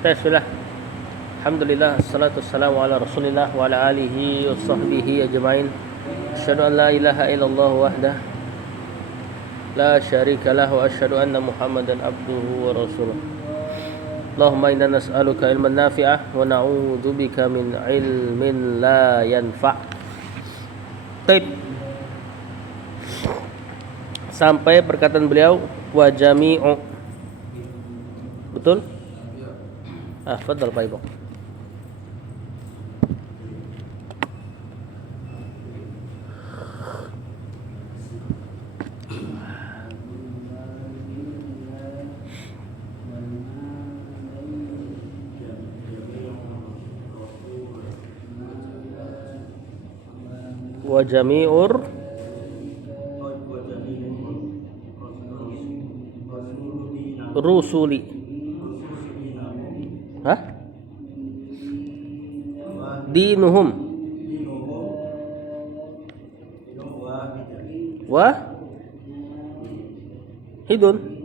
Bismillah. Alhamdulillah, assalatu wassalamu ala Rasulillah wa ala alihi wa sahbihi ajma'in. Asyhadu an la ilaha illallah wahdah la syarika lah wa asyhadu anna Muhammadan abduhu wa rasuluh. Allahumma inna nas'aluka ilman nafi'ah wa na'udzubika min ilmin la yanfa'. Taib. Sampai perkataan beliau wa jami'u. Betul? Fadhal Pak Ibu. Wa jami'ur rusuli. Hah? Dinuhum wa hidun.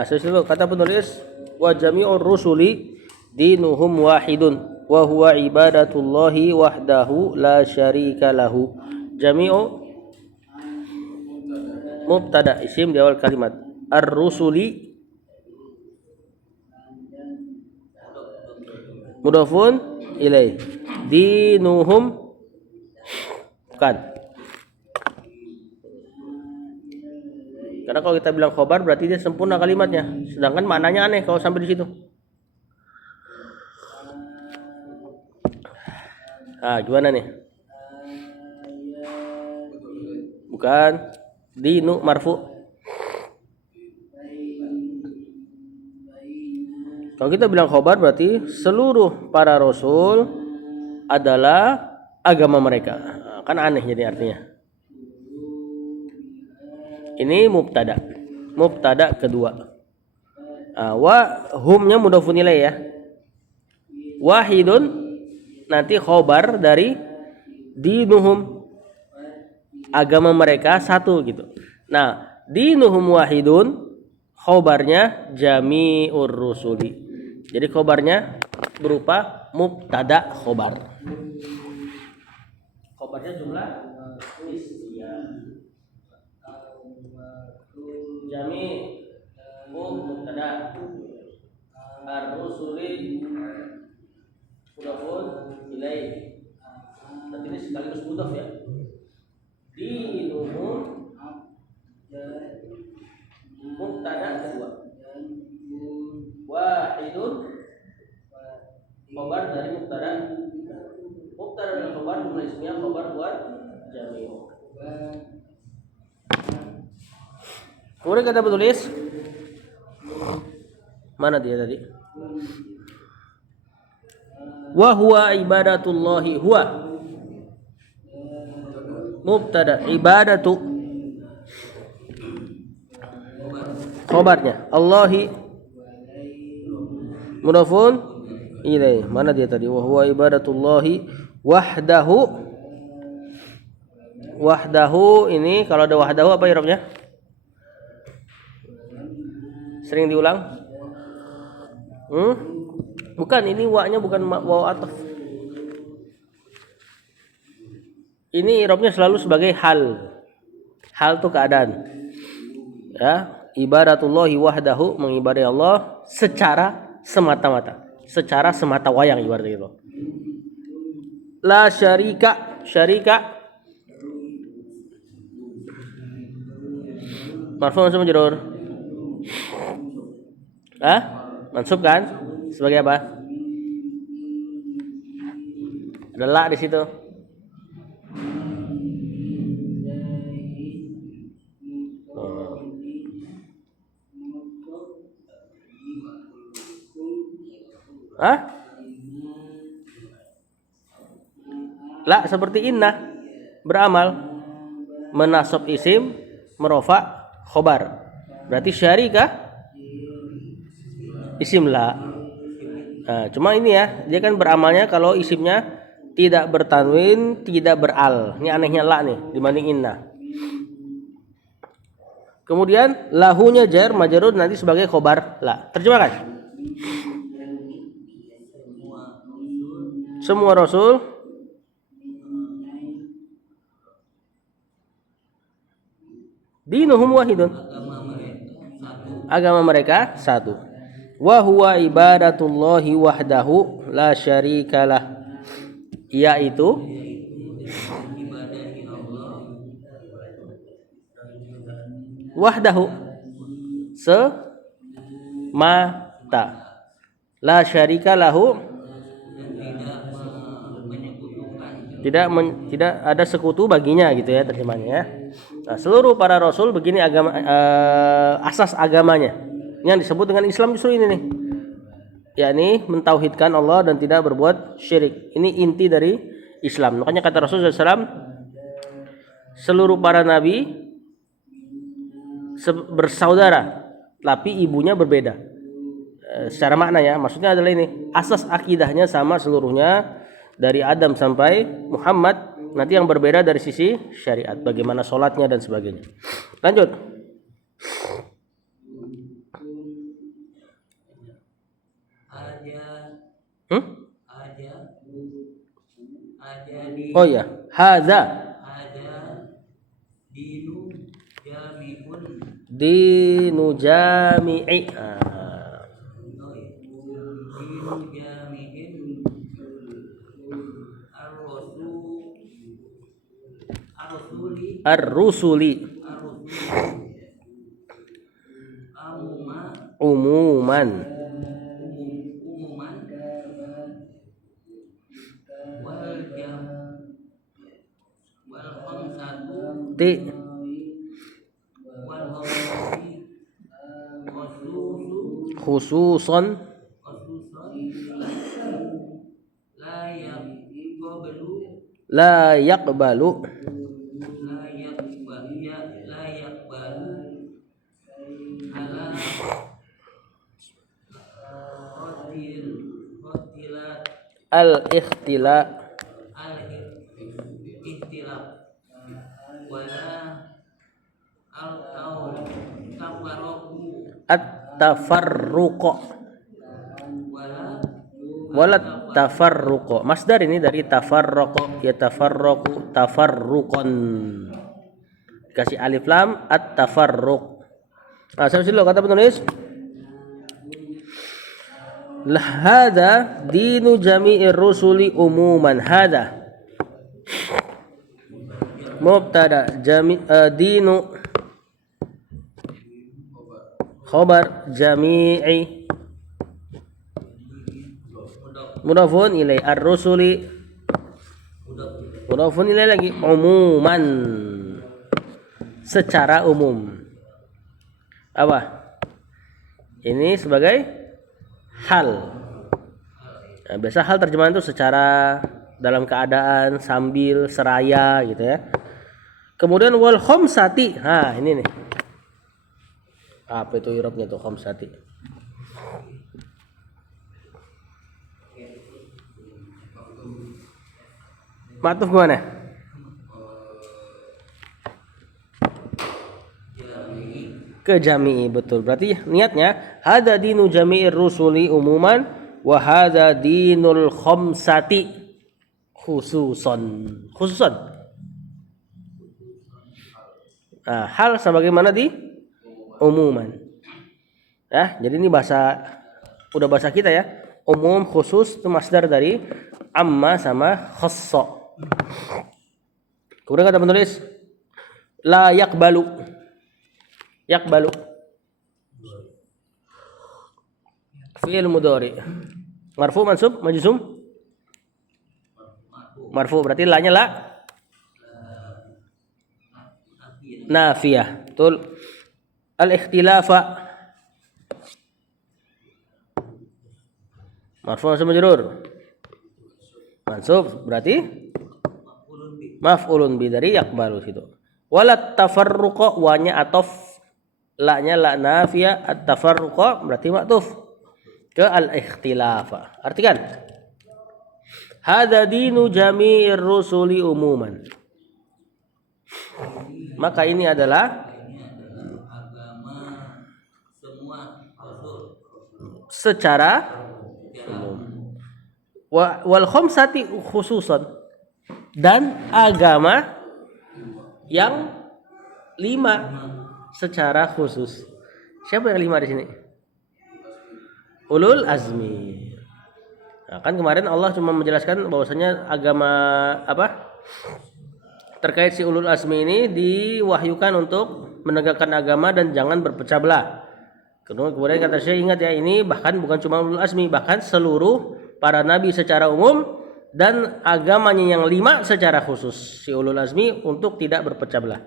Sesuatu kata penulis wa jami'ur rusuli dinuhum wahidun wa huwa ibadatullahi wahdahu la syarika lahu. Jami'u mubtada isim di awal kalimat. Ar-rusuli mudhafun ilaih. Dinuhum bukan. Karena kalau kita bilang khobar berarti dia sempurna kalimatnya. Sedangkan maknanya aneh kalau sampai di situ. Gimana nih? Bukan. Dinu marfu. Kalau kita bilang khobar berarti seluruh para rasul adalah agama mereka. Kan aneh jadi artinya. Ini mubtada. Mubtada kedua. Wa humnya mudhafun ilaih ya. Wahidun nanti khobar dari dinuhum, agama mereka satu gitu. Nah, dinuhum wahidun khobarnya jami'ur rusuli. Jadi khobarnya berupa mubtada khobar. Khobarnya jumlah jami mubtada ar-rusuli mudhafun ilaih. Nanti ini sekaligus mudhaf ya. Dinuhum mubtada kedua. Wahidun khabar dari mubtada. Mubtada dan khabar jumlah ismiyah khabar buat jami'. Kemudian kata penulis, mana dia tadi? Wa huwa ibadatullahi huwa mubtada ibadatu khabarnya Allahi mudhafun ilaih. Mana dia tadi? Wa huwa ibadatullahi wahdahu. Wahdahu ini kalau ada wahdahu apa i'rabnya? Sering diulang? Bukan, ini wa-nya bukan waw ataf. Ini i'rabnya selalu sebagai hal. Hal itu keadaan. Ya, ibadatullahi wahdahu mengibadati Allah secara semata-mata. Secara semata wayang ibaratnya itu. La syarika, syarika marfu mansub majrur. Mansub kan? Sebagai apa? Ada la di situ. La seperti inna beramal menasab isim merofa khobar. Berarti syarikah isim la. Nah, cuma ini ya, dia kan beramalnya kalau isimnya tidak bertanwin, tidak beral. Ini anehnya la nih dibanding inna. Kemudian lahunya jar majrur nanti sebagai khobar la. Terjemahkan. Semua rasul dinuhum wahidun. Agama mereka satu. Wa huwa ibadatullahi wahdahu la syarikalah. Yaitu wahdahu semata. La syarika lahu tidak ada sekutu baginya gitu ya terjemahnya ya. Nah, seluruh para rasul begini agama asas agamanya. Yang disebut dengan Islam justru ini nih. Yakni mentauhidkan Allah dan tidak berbuat syirik. Ini inti dari Islam. Makanya kata Rasulullah SAW, seluruh para nabi bersaudara, tapi ibunya berbeda. Secara makna ya, maksudnya adalah ini, asas akidahnya sama seluruhnya dari Adam sampai Muhammad. Nanti yang berbeda dari sisi syariat, bagaimana sholatnya dan sebagainya. Lanjut. Oh ya, hadza dinu jami'i. Ar-rusuli umuman ti khususon la yaqbalu al-ikhtila at-tafarruqa walat tafarruqa. Masdar ini dari tafarraqa, ya tafarraqu tafarruqan. Kasih alif lam at-tafarruq. Nah, saya dulu kata penulis. Hadza dinu jami'ir rusuli umuman. Hadza mubtada dinu khabar jami'i mudhafun ilai ar-rusuli mudhafun ilai lagi umuman secara umum. Apa? Ini sebagai hal. Nah, biasa hal terjemahan itu secara, dalam keadaan, sambil, seraya gitu ya. Kemudian wal khamsati. Nah, ini nih. Apa itu i'rabnya tuh khamsati? Matuf gimana? Ke jami'i, betul. Berarti niatnya hadza dinu jami'ir rusuli umuman wa hadza dinul khamsati khususan. Nah, hal sebagaimana di umuman. Ya, jadi ini udah bahasa kita ya. Umum khusus itu masdar dari amma sama khassa. Kemudian kata penulis la yaqbalu fi'il mudhari marfu mansub majzum marfu, berarti la nya la nafiyah. Betul. Al-ikhtilafa marfu mansub majrur mansub, berarti maf'ulun bi dari yaqbalu situ. Walat tafarruqa wa nya atof, la nya la nafiyah, at tafarruqa berarti ma'tuf. ke al-ikhtilafa. Artikan. Hadza dinu jami'ir rusuli umuman. Maka ini adalah agama semua rasul secara umum. Wal khamsati khususan, dan agama yang 5 secara khusus. Siapa yang 5 di sini? Ulul azmi. Nah, kan kemarin Allah cuma menjelaskan bahwasanya agama apa? Terkait si ulul azmi ini diwahyukan untuk menegakkan agama dan jangan berpecah belah. Kemudian kata saya, ingat ya, ini bahkan bukan cuma ulul azmi, bahkan seluruh para nabi secara umum dan agamanya yang 5 secara khusus si ulul azmi untuk tidak berpecah belah.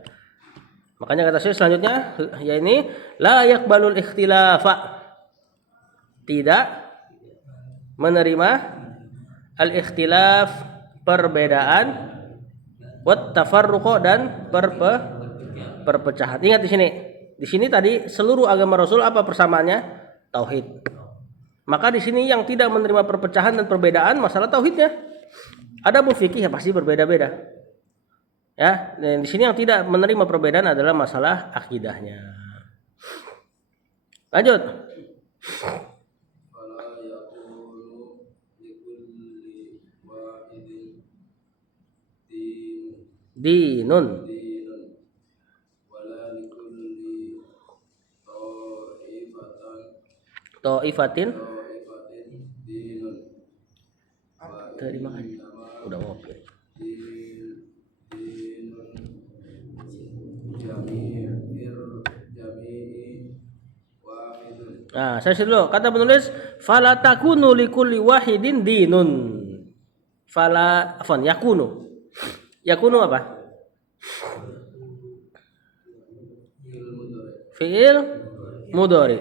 Makanya kata saya selanjutnya ya ini la yaqbalul ikhtilafa, tidak menerima al-ikhtilaf perbedaan, wat tafarruq dan perpecahan. Ingat di sini. Di sini tadi seluruh agama Rasul apa persamaannya? Tauhid. Maka di sini yang tidak menerima perpecahan dan perbedaan masalah tauhidnya. Ada fikih ya pasti berbeda-beda. Ya, dan di sini yang tidak menerima perbedaan adalah masalah akidahnya. Lanjut. Dinun Ta'ifatin terima kasih. Udah oke. Nah, saya dulu. Kata penulis, fala takunu likulli wahidin dinun. Fala afan yakunu. Yakunu apa? Fi'il mudhari.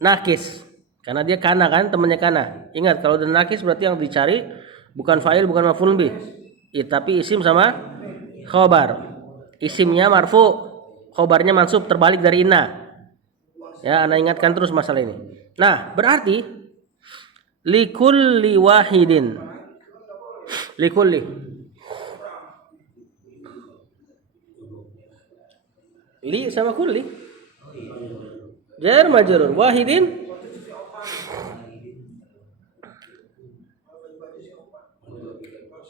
Nakis. Karena dia kana kan, temannya kana. Ingat kalau udah nakis berarti yang dicari bukan fa'il, bukan maf'ul bih. Tapi isim sama khobar. Isimnya marfu, khobarnya mansub, terbalik dari inna. Ya, Anda ingatkan terus masalah ini. Nah, berarti likulli wahidin. Likulli. Li sama kulli. Jar majrur wahidin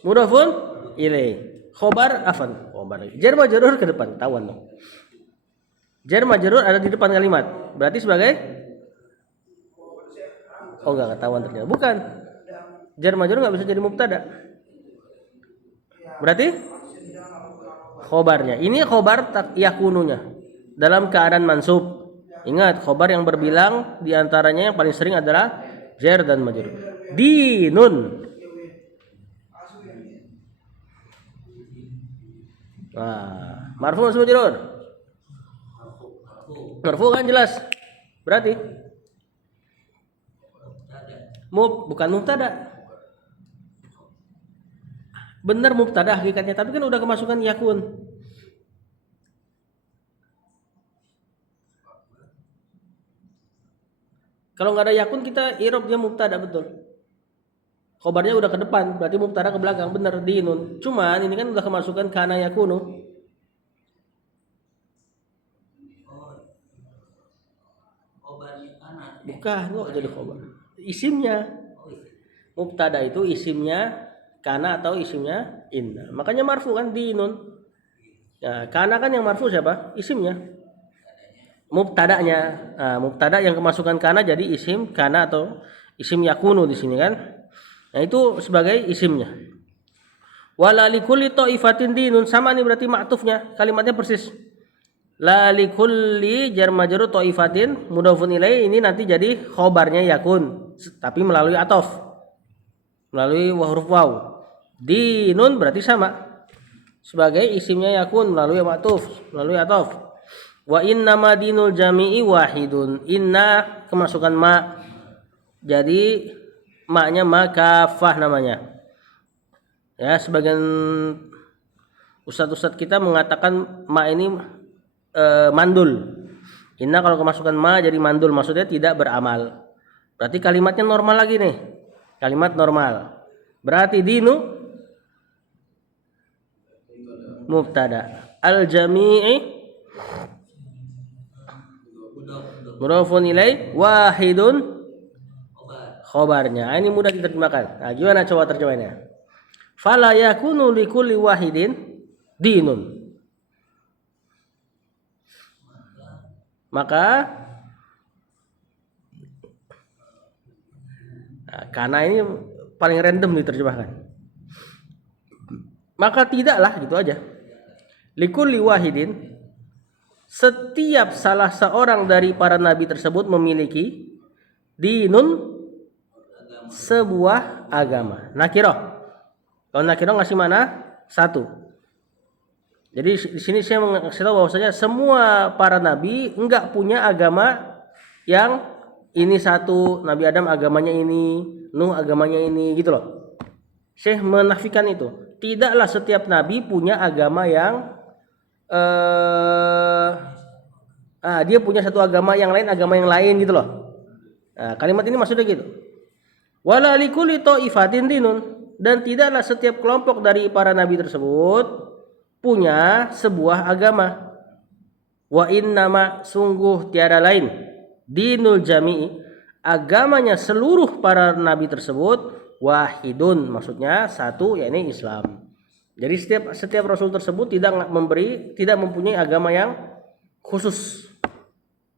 mudhafun ilaih. Khobar afan. Khobar. Jar majrur ke depan, tawan dong. Jar majrur ada di depan kalimat. Berarti sebagai oh enggak ketahuan ternyata. Bukan. Jar majrur enggak bisa jadi mubtada. Berarti khobarnya. Ini khobar yakununya dalam keadaan mansub. Ingat, khobar yang berbilang diantaranya yang paling sering adalah jar dan majrur. Dinun. Nah, marfu mansub majrur. Marfu kan jelas. Berarti bukan mubtada. Benar mubtada hakikatnya, tapi kan udah kemasukan yakun. Kalau nggak ada yakun kita i'rab dia mubtada betul. Khobarnya udah ke depan, berarti mubtada ke belakang, benar dinun. Cuman ini kan udah kemasukan kana yakunu. Bukan, kok jadi khobar. Isimnya. Mubtada itu isimnya kana atau isimnya inna. Makanya marfu kan dinun. Nah, kana kan yang marfu siapa? Isimnya. Mubtadanya. Nah, mubtada yang kemasukan kana jadi isim kana atau isim yakunu di sini kan. Nah, itu sebagai isimnya. Wala likulli ta'ifatin dinun, sama nih berarti ma'tufnya. Kalimatnya persis. La likulli jar majrur ta'ifatin mudhafun ilaih, ini nanti jadi khobarnya yakun tapi melalui atof. Melalui huruf waw. Dinun berarti sama. Sebagai isimnya yakun melalui ma'tuf, melalui atof. Wa inna ma dinul jami'i wahidun. Inna kemasukan ma. Jadi maknya ma kafah namanya. Ya, sebagian ustadz-ustadz kita mengatakan ma ini mandul. Inna kalau kemasukan ma jadi mandul, maksudnya tidak beramal. Berarti kalimatnya normal lagi nih. Kalimat normal. Berarti dinu mubtada. Al-jami'i mudhafun ilaih, wahidun khobarnya. Ini mudah diterjemahkan. Nah, gimana coba terjemahnya? Fala yakunu likulli wahidin dinun. Maka karena ini paling random diterjemahkan. Maka tidaklah gitu aja. Likulli wahidin, setiap salah seorang dari para nabi tersebut memiliki dinun, sebuah agama. Nakiroh. Kalau nakiroh ngasih mana? Satu. Jadi di sini saya mengasih tahu bahwasanya semua para nabi enggak punya agama yang ini satu. Nabi Adam agamanya ini, Nuh agamanya ini, gitu loh. Syekh menafikan itu. Tidaklah setiap nabi punya agama yang dia punya satu agama yang lain gitu loh. Nah, kalimat ini maksudnya gitu. Wala likulli ta'ifatin dinun, dan tidaklah setiap kelompok dari para nabi tersebut punya sebuah agama. Wa innama, sungguh tiada lain, dinul jami'i, agamanya seluruh para nabi tersebut, wahidun, maksudnya satu, yakni Islam. Jadi setiap rasul tersebut tidak mempunyai agama yang khusus.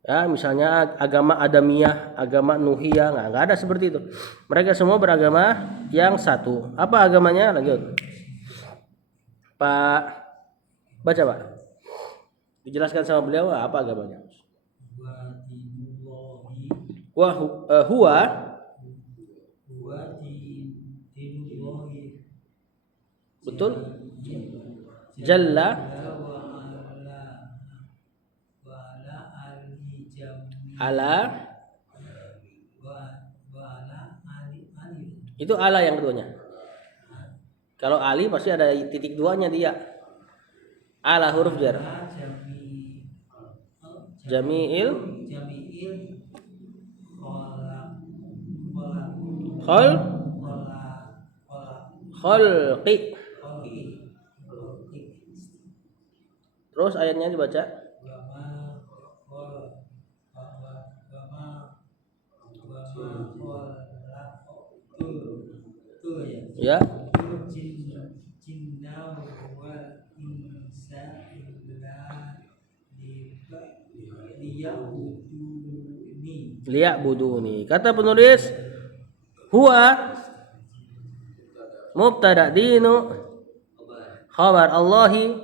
Ya, misalnya agama Adamiyah, agama Nuhiyah, enggak ada seperti itu. Mereka semua beragama yang satu. Apa agamanya? Lanjut. Pak, baca Pak. Dijelaskan sama beliau apa agamanya. Huwa betul? Jalla ala, itu ala yang keduanya. Kalau ali pasti ada titik duanya dia. Ala huruf jar. Jami'il khalqi. Terus ayatnya dibaca. Ya. Liya'buduni. Kata penulis, huwa mubtada, dinu khabar, Allahi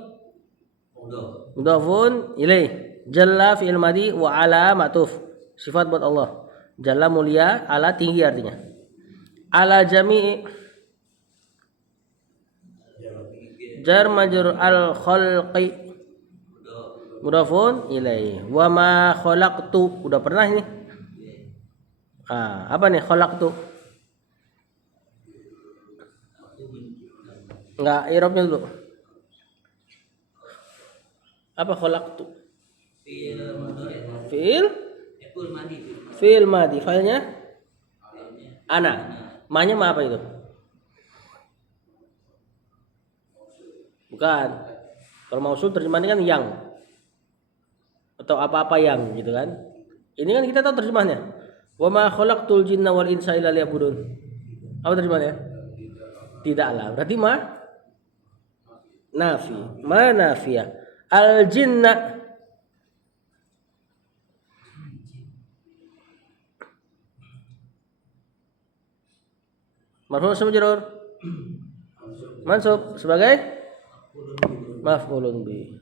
mudhafun ilaih, jalla fi'il madhi, wa ala ma'tuf, sifat buat Allah. Jalla mulia, ala tinggi artinya. Ala jami'i jar majrur al khalqi mudhafun ilaih, wa ma khalaqtu, udah pernah ini. Apa nih khalaqtu? Enggak, i'rabnya dulu. Apa khalaqtu? Fi'il madhi. Filenya ana. Ma-nya ma apa itu? Bukan. Kalau mausul terjemahannya kan yang, atau apa-apa yang gitu kan. Ini kan kita tahu terjemahannya. Wa ma khalaqtul jinna wal insa illa liya'budun. Apa terjemahannya? Tidaklah. Berarti ma nafi. Ma nafiyah. Al jinna marfu sama majrur. Mansub sebagai maf'ulun bi.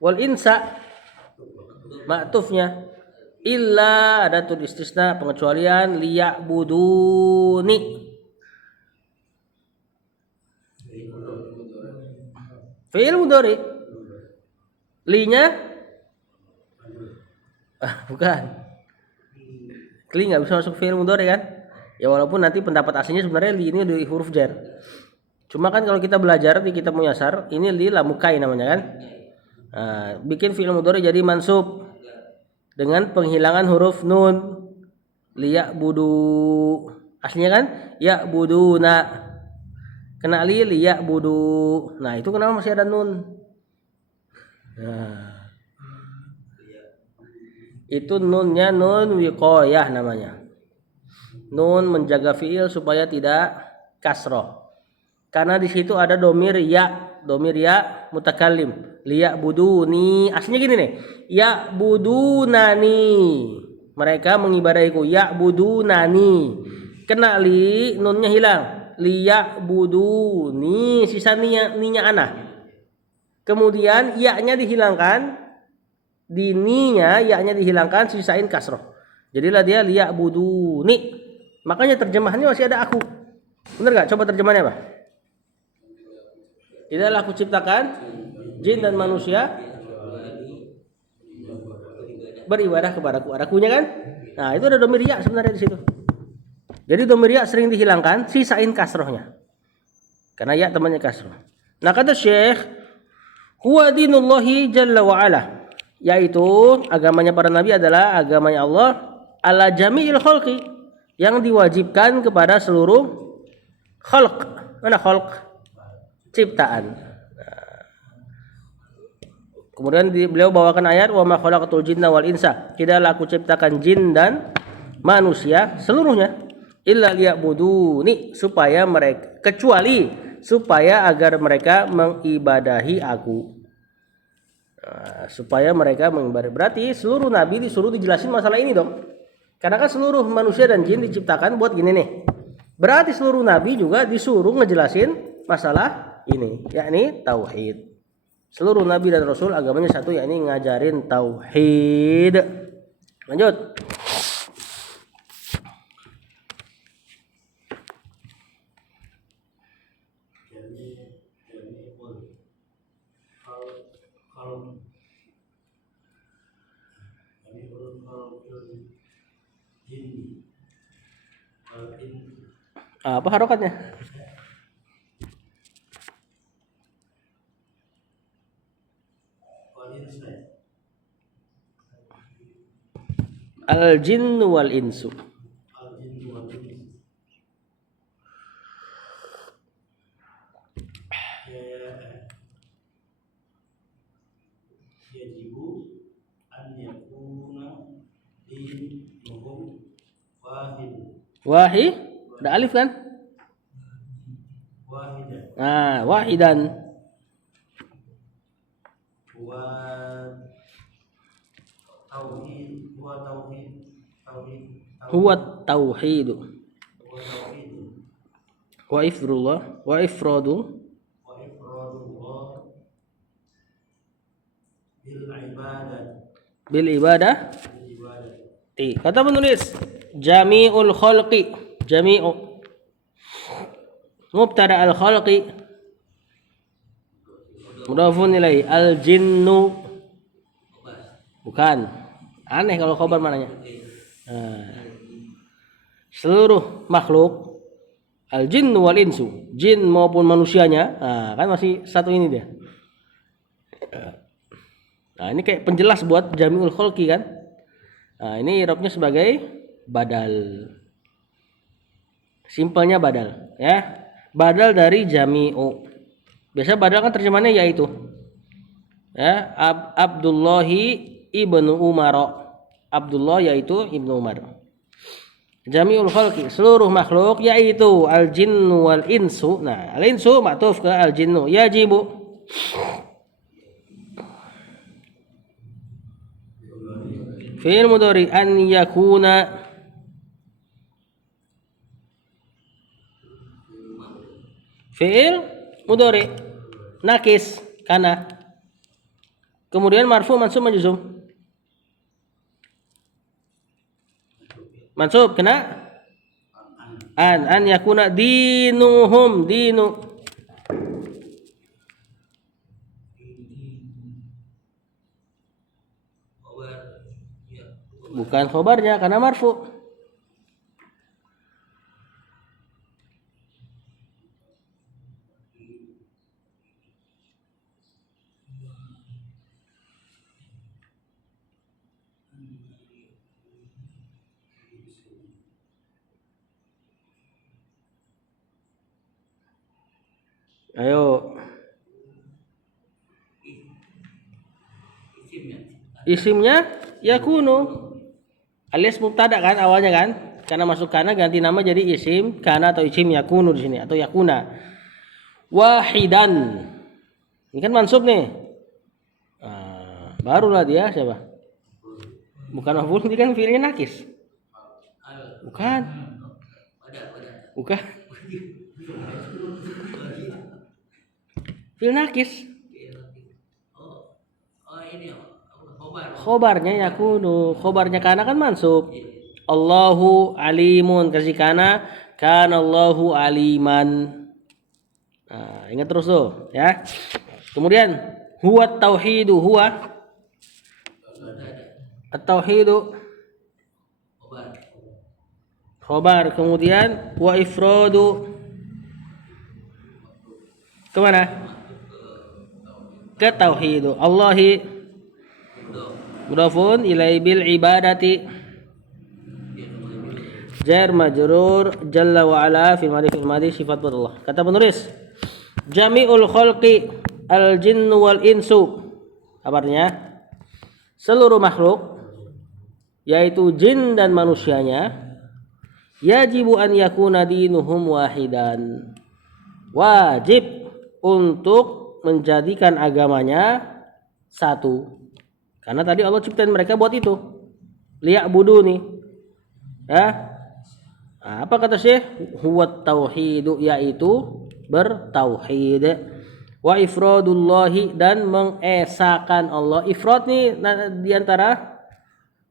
Wal insa ma'tufnya illa adatul istisna, pengecualian, liya'buduni. Fi'il mudhari. Li-nya bukan. Li enggak bisa masuk fi'il mudhari kan? Ya walaupun nanti pendapat aslinya sebenarnya li ini dari huruf jar. Cuma kan kalau kita belajar di kitab Muyassar, ini li lamukai namanya kan? Bikin fi'il mudhari jadi mansub dengan penghilangan huruf nun. liya'budu. Aslinya kan ya'buduna. Kena liya'budu. Nah, itu kenapa masih ada nun? Nah, itu nunnya nun wiqayah namanya. Nun menjaga fiil supaya tidak kasroh. Karena di situ ada domir ya mutakallim. Liya'buduni. Aslinya gini nih. Ya'budunani. Mereka mengibadahiku. Ya'budunani. Kena nunnya hilang. Liya'buduni. Sisa ninya ana. Kemudian ya-nya dihilangkan. Di ninya ya-nya dihilangkan, sisain kasroh. Jadilah dia liya'buduni. Makanya terjemahannya masih ada aku. Benar gak? Coba terjemahannya apa? Tidaklah aku ciptakan jin dan manusia beribadah kepadaku. Ada kunya kan? Nah, itu ada domir ya sebenarnya di situ. Jadi domir ya sering dihilangkan, sisain kasrohnya. Karena ya temannya kasroh. Nah, kata Syekh, huwa dinullahi jalla wa ala, yaitu agamanya para nabi adalah agamanya Allah ala jami'il khalqi, yang diwajibkan kepada seluruh khalq. Mana khalq? Ciptaan. Kemudian beliau bawakan ayat wa ma khalaqatul jinna wal insa, tidaklah aku ciptakan jin dan manusia seluruhnya illa liya'buduni, supaya mereka, kecuali supaya agar mereka mengibadahi aku. Supaya mereka mengibadahi, berarti seluruh nabi disuruh dijelasin masalah ini dong. Karena kan seluruh manusia dan jin diciptakan buat gini nih. Berarti seluruh nabi juga disuruh ngejelasin masalah ini, yakni tauhid. Seluruh nabi dan rasul agamanya satu, yakni ngajarin tauhid. Lanjut. Apa harokatnya? Al jin wal insu. Wahid, ada alif kan? Nah, wahidan. Huwa tauhid. Wa ifrullah wa ifradu bil ibadah. Kata penulis jami'ul khalqi, jami'u mubtada al khalqi mudhafun ilaihi, al jinnu bukan, aneh kalau khabar mananya. Seluruh makhluk, al jinnu wal insu, jin maupun manusianya. Kan masih satu ini dia. Nah, ini kayak penjelas buat jami'ul khalqi kan. Nah, ini i'rabnya sebagai badal. Simpelnya badal, ya. Badal dari jami'u. Biasa badal kan terjemahannya yaitu. Ya, Abdullahi ibnu Umar. Abdullah yaitu Ibnu Umar. Jami'ul khalqi, seluruh makhluk, yaitu al jinnu wal insu. Nah, al insu ma'tuf ke al jinnu. Yajibu. Fi'il mudhari an yakuna, fi'il mudhari nakis kana, kemudian marfu mansub majzum. Mansub kena an yakuna dinuhum, dinu bukan khobarnya karena marfu. Ayo. Isimnya. Isimnya yakunu. Alias mubtada kan awalnya kan? Karena masuk kana ganti nama jadi isim kana atau isim yakunu di sini atau yakuna. Wahidan. Ini kan mansub nih. Nah, barulah dia siapa? Bukan maf'ul, ini kan fi'ilnya nakis. Bukan. Bukan. Fi'il nakis. Oh ini Khobarnya yakunu. Khobarnya kana kan mansub. Allahu alimun kasih kana Allahu aliman. Nah, ingat terus tuh ya. Kemudian huwa tauhidu huwa at-tauhidu khobar. Kemudian wa ifradu kemana? Ke tauhidu. Allahi mudhafun ilai bil ibadati jar majrur jalla wa ala fil madi sifat Allah. Kata penulis jami'ul khalqi al jinnu wal insu, kabarnya seluruh makhluk yaitu jin dan manusianya yajibu an yakuna dinuhum wahidan, wajib untuk menjadikan agamanya satu. Karena tadi Allah ciptain mereka buat itu. Liya'buduni. Ya. Nah, apa kata Syekh? Huwa tauhidu, yaitu bertauhid. Wa ifradullahi, dan mengesakan Allah. Ifrad nih diantara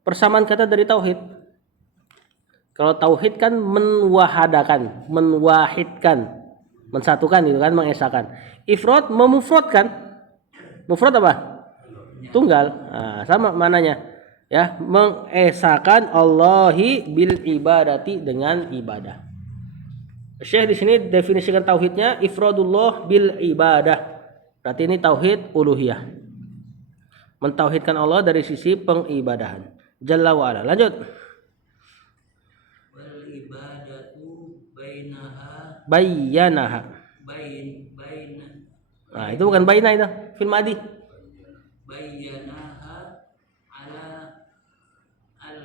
persamaan kata dari tauhid. Kalau tauhid kan menwahadakan, menwahidkan, mensatukan itu kan, mengesakan. Ifrad memufradkan. Mufrad apa? Tunggal. Nah, sama mananya. Ya, mengesakan Allahi bil ibadati, dengan ibadah. Syekh di sini definisikan tauhidnya ifradullah bil ibadah. Berarti ini tauhid uluhiyah. Mentauhidkan Allah dari sisi pengibadahan. Jalla wa ala. Lanjut. wal ibadatu bainaha Bayyanaha. baina Nah, itu bukan baina itu, fil madi. bayyanaha ala al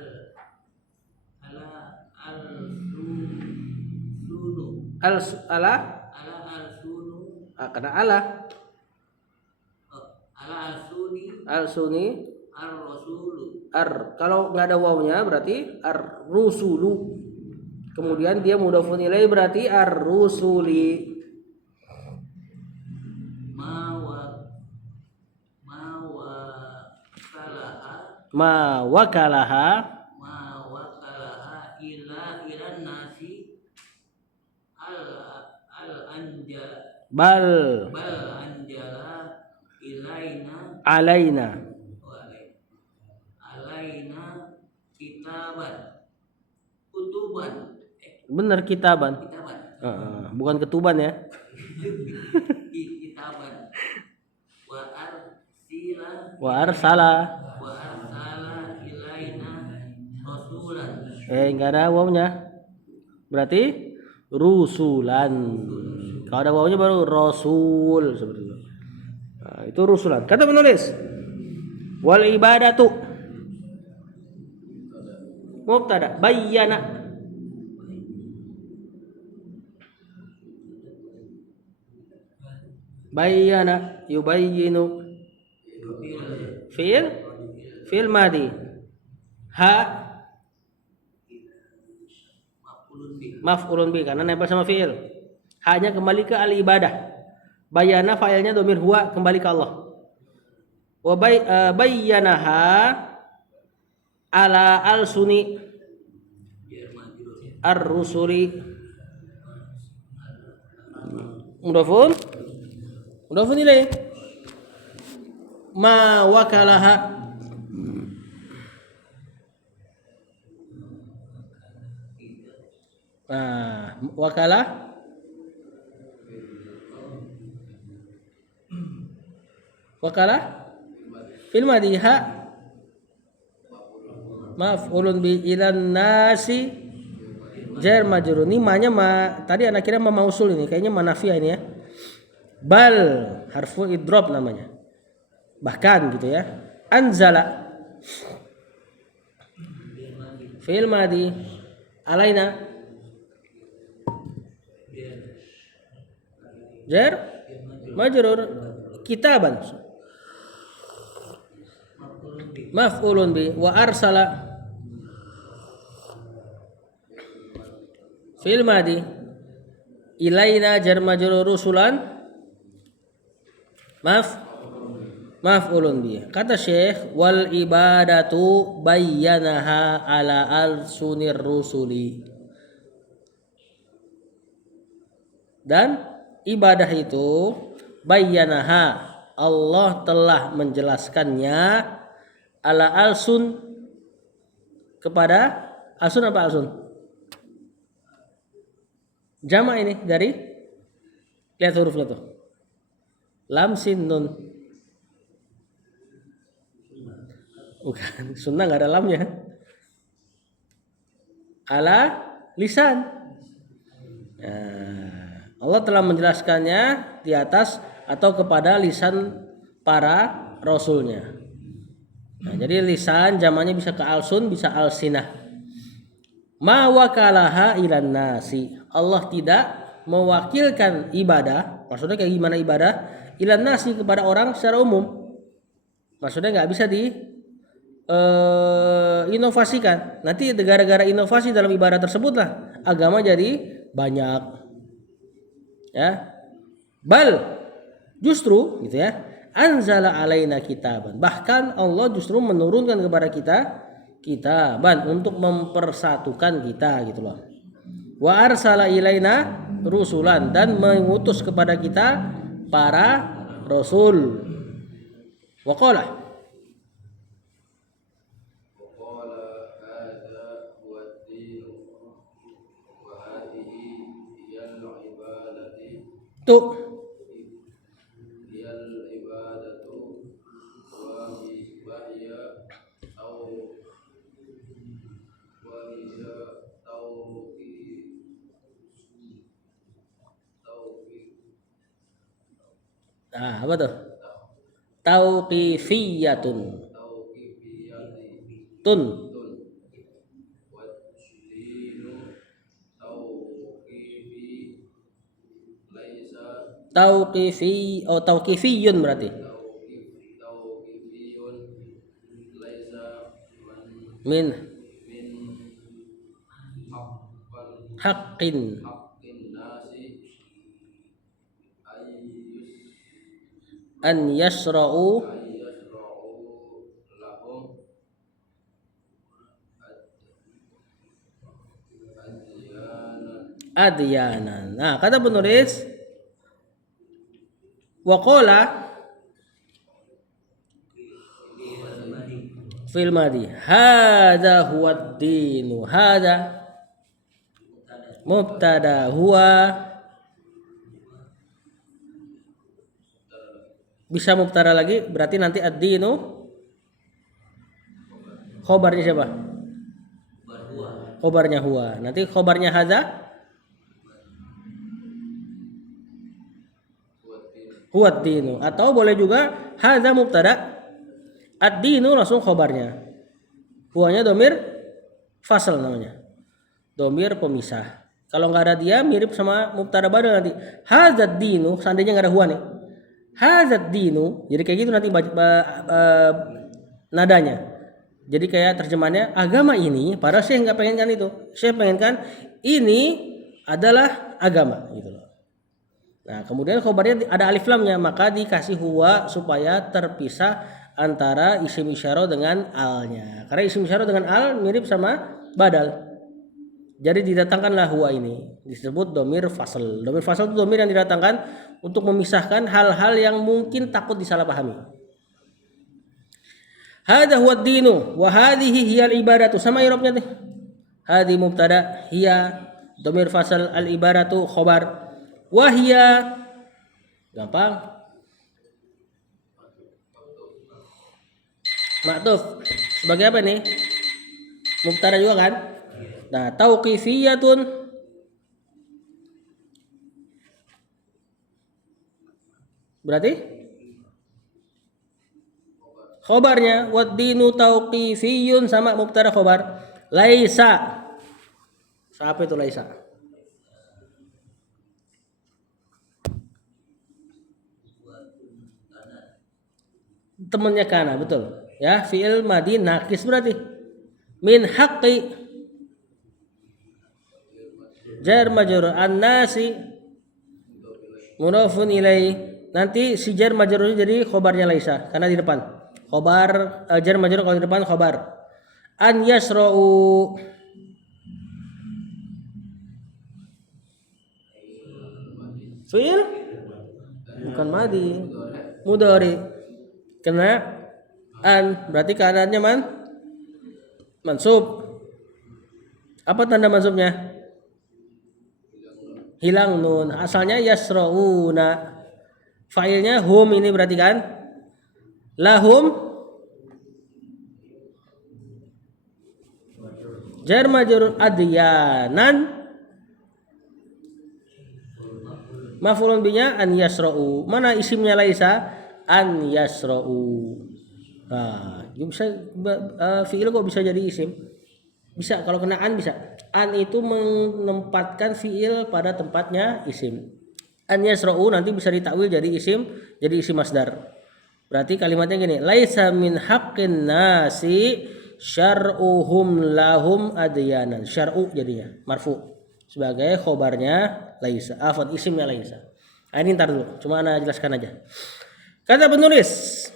ala al sunu Al ala ala al sunu kena ala ala al suni al suni ar rasulu kalau nggak ada wawnya berarti ar rusulu. Kemudian dia mudhafun ilaih berarti ar rusuli. Ma wakalaha ila nasi al anja bal anjala ilaina alaina. alaina kitaban kutuban Bener kitaban. Bukan ketuban ya. kitaban wa Arsala ilaina rasulan nggak ada wawnya berarti rusulan. Kalau ada wawnya baru rasul, seperti itu. Nah, itu rusulan. Kata penulis wal ibadatu mubtada bayyana. Bayyana yubayyinu fi'il madi. Ha maf'ulun bi karena nempel sama fi'il. Hanya kembali ke al ibadah. Bayana fa'ilnya domir huwa, kembali ke Allah. Wa bayyanaha ala al suni ar rusuli. Mudhafun ilaih ma wakalaha. Nah, wakalah fil madiha maf'ulun bi ilan nasi jar majrur. Ini tadi anak kira ma mausul, ini kayaknya manafiyah ini ya. Bal harfu idrob namanya. Bahkan gitu ya. Anzala fi'il madi. Alaina jar majrur. Kitaban maf'ulun bi. Wa arsala fi'il madi. Ilaina jar majrur rusulan maf'ulun bi. Kata Syekh wal ibadatu bayyanaha ala al-sunir rusuli. Dan ibadah itu bayyanaha Allah telah menjelaskannya ala al-sun kepada alsun apa alsun? Jama ini dari lihat hurufnya tuh. Lam sin nun. Bukan, sunnah nggak ada lamnya. Ala lisan. Nah, Allah telah menjelaskannya di atas atau kepada lisan para rasulnya. Nah, jadi lisan zamannya bisa ke alsun, bisa alsinah. Ma wakalaha ilan nasi. Allah tidak mewakilkan ibadah. Maksudnya kayak gimana ibadah? Ilan nasi kepada orang secara umum. Maksudnya nggak bisa inovasikan. Nanti gara-gara inovasi dalam ibadah tersebutlah agama jadi banyak. Ya. Bal justru gitu ya. Anzala alaina kitaban. Bahkan Allah justru menurunkan kepada kita kitaban untuk mempersatukan kita gitu loh. Wa arsala ilaina rusulan dan mengutus kepada kita para rasul. Wa qala tuh apa tuh? Tauqifiyatun. Tun. Tauqifi oh tauqifiyun berarti. Min haqqin an yasra'u adyanan. Nah, kata penulis waqala fil madi hadza huwa ad-dinu. Hadza mubtada, huwa bisa mubtada lagi berarti nanti ad-dinu khobarnya siapa? Khobarnya huwa. Nanti khobarnya hadza huwa ad-dinu, atau boleh juga hadza mubtada ad-dinu langsung khobarnya. Huwanya domir fasal namanya. Domir pemisah. Kalau nggak ada dia mirip sama mubtada badal nanti. Hadza ad-dinu seandainya nggak ada huwa nih. Hadzat dinu, jadi kayak gitu nanti nadanya. Jadi kayak terjemahannya agama ini, padahal saya nggak pengen kan itu. Saya pengen kan ini adalah agama gitu loh. Nah, kemudian khobarnya ada alif lamnya, maka dikasih huwa supaya terpisah antara isim isyarah dengan alnya. Karena isim isyarah dengan al mirip sama badal. Jadi didatangkanlah huwa ini, disebut domir fasl. Domir fasl itu domir yang didatangkan untuk memisahkan hal-hal yang mungkin takut disalahpahami. Hadza huwa ad-dinu wa hadhihi hiya al-ibadatu. Sama i'rabnya nih. Hadhi mubtada, hiya domir fasl, al-ibadatu khobar. Wa hiya gampang. Ma'tuf. Sebagai apa nih? Mubtada juga kan? Nah, tauqifiyatun Berarti khobarnya wad-dinu tauqifiyun sama mubtada khobar. Laisa. Siapa itu laisa? Temannya kana, betul. Ya, fi'il madi naqis berarti. Min haqqi jar majrur an-nasi mudhafun ilai. Nanti si jar majrurnya jadi khobarnya laisa karena di depan. Khobar jar majrur kalau di depan khobar. An yasra'u fi'il bukan madi, mudhari. Kena an berarti keadaannya mansub. Apa tanda mansubnya? Hilang nun. Asalnya yasrauna. Fa'ilnya hum ini berarti kan? Lahum jar majrur adyanan maf'ulun binya an yasra'u. Mana isimnya laisa? An yasra'u. Nah, bisa fi'il kok bisa jadi isim? Bisa kalau kena an bisa. An itu menempatkan fi'il pada tempatnya isim. An yasra'u nanti bisa ditakwil jadi isim masdar. Berarti kalimatnya gini, laisa min haqqin nasi syar'uhum lahum adyanan. Syar'u jadinya marfu sebagai khobarnya laisa. Afwan isimnya laisa. Nah, ini ntar dulu, cuma ana jelaskan aja. Kata penulis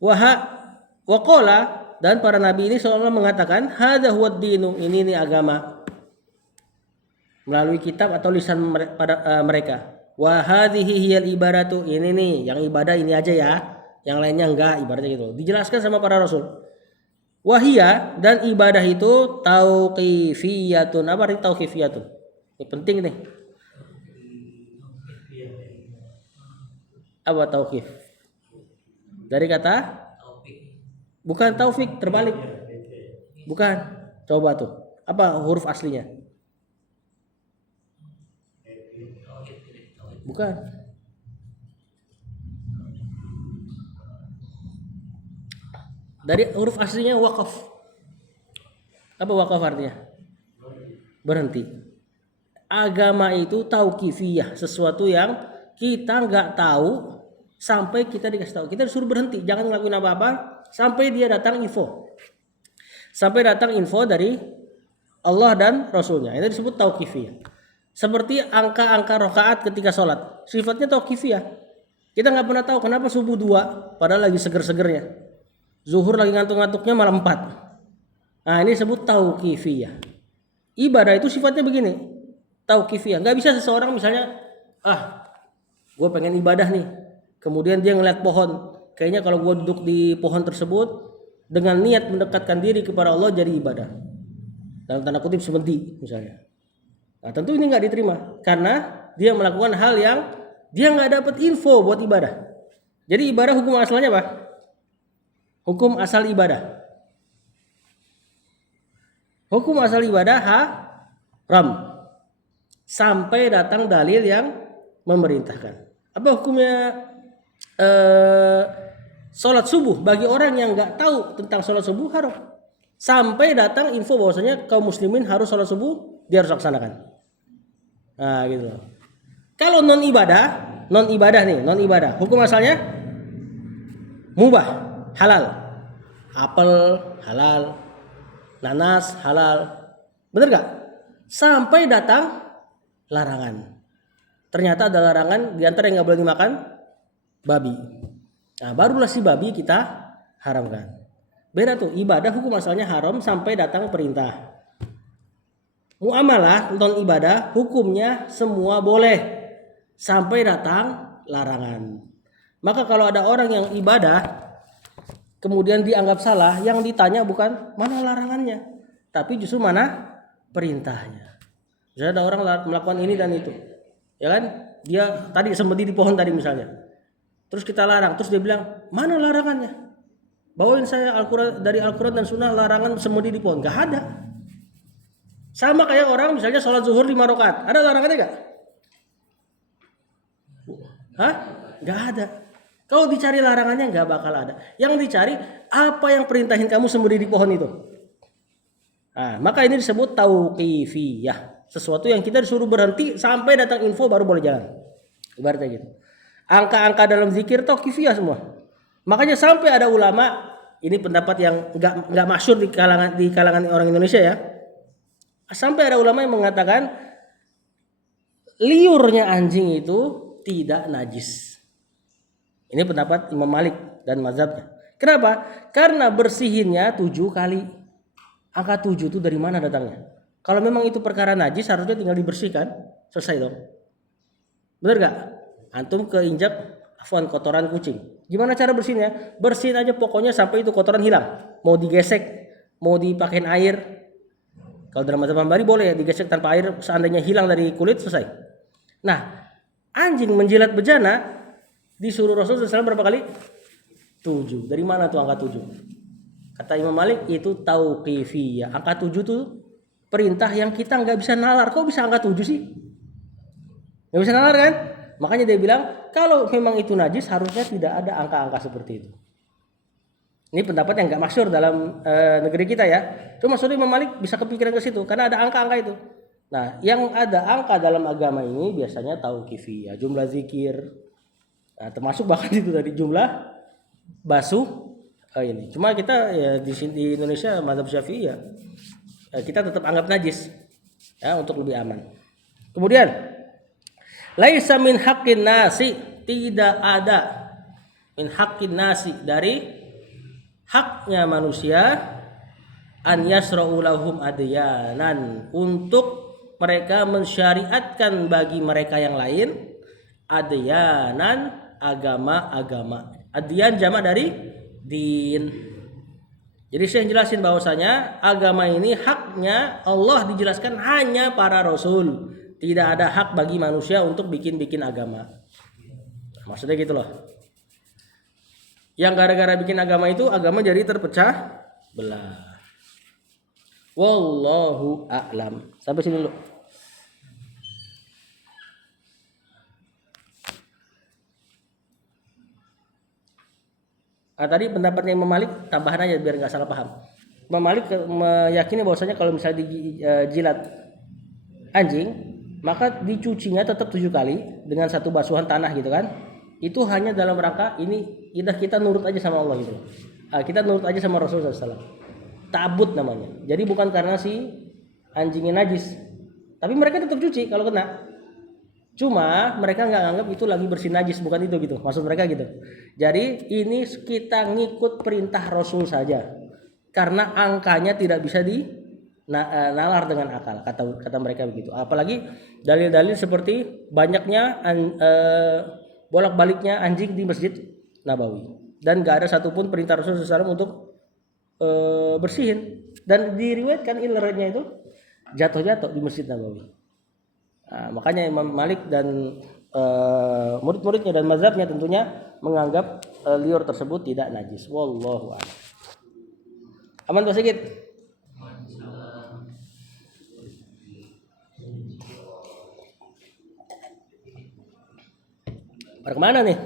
waqala dan para nabi ini seolah mengatakan hadza huwad dinu, ini nih agama melalui kitab atau lisan mereka. Wa hadhihi hiyal ibadatu, ini nih yang ibadah ini aja ya, yang lainnya enggak, ibaratnya gitu. Dijelaskan sama para rasul. Wahia dan ibadah itu tauqifiyatun. Apa arti tauqifiyatun? Ini penting nih. Apa tauqif? Dari kata bukan taufik, terbalik. Bukan. Coba tuh. Apa huruf aslinya? Bukan. Dari huruf aslinya waqaf. Apa waqaf artinya? Berhenti. Agama itu tauqifiyah, sesuatu yang kita nggak tahu sampai kita dikasih tahu. Kita disuruh berhenti, jangan ngelakuin apa-apa sampai dia datang info. Sampai datang info dari Allah dan Rasulnya. Itu disebut tauqifiyah. Seperti angka-angka rakaat ketika sholat, sifatnya tauqifiyah. Kita nggak pernah tahu kenapa subuh 2 padahal lagi seger-segernya, zuhur lagi ngantuk-ngantuknya malah 4. Nah ini disebut tauqifiyah. Ibadah itu sifatnya begini, tauqifiyah. Nggak bisa seseorang misalnya, gue pengen ibadah nih, kemudian dia ngeliat pohon, kayaknya kalau gue duduk di pohon tersebut dengan niat mendekatkan diri kepada Allah jadi ibadah. Dalam tanda kutip seperti misalnya. Nah tentu ini nggak diterima karena dia melakukan hal yang dia nggak dapat info buat ibadah. Jadi ibadah hukum asalnya apa? Hukum asal ibadah. Hukum asal ibadah haram sampai datang dalil yang memerintahkan. Apa hukumnya sholat subuh bagi orang yang nggak tahu tentang sholat subuh haram sampai datang info bahwasanya kaum muslimin harus sholat subuh, dia harus laksanakan. Nah gitu loh. Kalau non ibadah hukum asalnya mubah, halal. Apel halal, nanas halal, bener gak? Sampai datang larangan. Ternyata ada larangan di antara yang nggak boleh dimakan babi. Nah barulah si babi kita haramkan. Beda tuh, ibadah hukum asalnya haram sampai datang perintah. Muamalah non ibadah hukumnya semua boleh sampai datang larangan. Maka kalau ada orang yang ibadah kemudian dianggap salah, yang ditanya bukan mana larangannya, tapi justru mana perintahnya. Misalnya ada orang melakukan ini dan itu, ya kan? Dia tadi semedi di pohon tadi misalnya, terus kita larang, terus dia bilang mana larangannya? Bawain saya dari Al-Quran dan Sunnah larangan semedi di pohon, gak ada. Sama kayak orang misalnya sholat zuhur 5 rakaat, ada larangannya gak? Hah? Nggak ada. Kalau dicari larangannya nggak bakal ada. Yang dicari apa yang perintahin kamu sembunyi di pohon itu. Nah, maka ini disebut tauqifiyah. Sesuatu yang kita disuruh berhenti sampai datang info baru boleh jalan. Ibaratnya gitu. Angka-angka dalam zikir tauqifiyah semua. Makanya sampai ada ulama, ini pendapat yang nggak masyhur di kalangan orang Indonesia ya. Sampai ada ulama yang mengatakan liurnya anjing itu tidak najis. Ini pendapat Imam Malik dan mazhabnya. Kenapa? Karena bersihinnya 7 kali. Angka 7 itu dari mana datangnya? Kalau memang itu perkara najis harusnya tinggal dibersihkan, selesai dong. Bener gak? Antum keinjak kotoran kucing. Gimana cara bersihinnya? Bersihin aja pokoknya sampai itu kotoran hilang. Mau digesek, mau dipakein air. Kalau dalam mazhab Hambali boleh ya digesek tanpa air, seandainya hilang dari kulit selesai. Nah, anjing menjilat bejana disuruh Rasulullah SAW berapa kali? 7. Dari mana tuh angka 7? Kata Imam Malik itu tauqifiyah. Angka 7 tuh perintah yang kita nggak bisa nalar. Kok bisa angka 7 sih? Nggak bisa nalar kan? Makanya dia bilang kalau memang itu najis harusnya tidak ada angka-angka seperti itu. Ini pendapat yang nggak masyhur dalam negeri kita ya. Cuma maksudnya Imam Malik bisa kepikiran ke situ karena ada angka-angka itu. Nah, yang ada angka dalam agama ini biasanya tauqifiyah, jumlah zikir. Nah, termasuk bahkan itu dari jumlah basuh ini. Cuma kita ya di Indonesia mazhab Syafi'i ya kita tetap anggap najis ya untuk lebih aman. Kemudian laisa min haqqin nasi, tidak ada min haqqin nasi dari haknya manusia an yasra'u lahum adyanan, untuk mereka mensyariatkan bagi mereka yang lain adyanan, agama-agama. Adyan jamak dari din. Jadi saya jelasin bahwasanya agama ini haknya Allah dijelaskan hanya para rasul. Tidak ada hak bagi manusia untuk bikin-bikin agama. Maksudnya gitu loh. Yang gara-gara bikin agama itu agama jadi terpecah belah. Wallahu a'lam. Sampai sini dulu. Nah, tadi pendapatnya Imam Malik tambahan aja biar nggak salah paham. Imam Malik meyakini bahwasanya kalau misalnya dijilat anjing, maka dicucinya tetap 7 kali dengan satu basuhan tanah gitu kan. Itu hanya dalam rangka ini kita nurut aja sama Allah gitu. Kita nurut aja sama Rasulullah SAW. Ta'abbud namanya. Jadi bukan karena si anjingnya najis, tapi mereka tetap cuci kalau kena. Cuma mereka nggak anggap itu lagi bersih najis, bukan itu gitu. Maksud mereka gitu. Jadi ini kita ngikut perintah Rasul saja. Karena angkanya tidak bisa nalar dengan akal, kata mereka begitu. Apalagi dalil-dalil seperti banyaknya bolak-baliknya anjing di Masjid Nabawi. Dan nggak ada satupun perintah Rasul SAW untuk bersihin. Dan diriwayatkan ilernya itu jatuh-jatuh di Masjid Nabawi. Nah, makanya Imam Malik dan murid-muridnya dan mazhabnya tentunya menganggap liur tersebut tidak najis. Wallahu a'lam. Aman Pak Sigit? Pada kemana nih?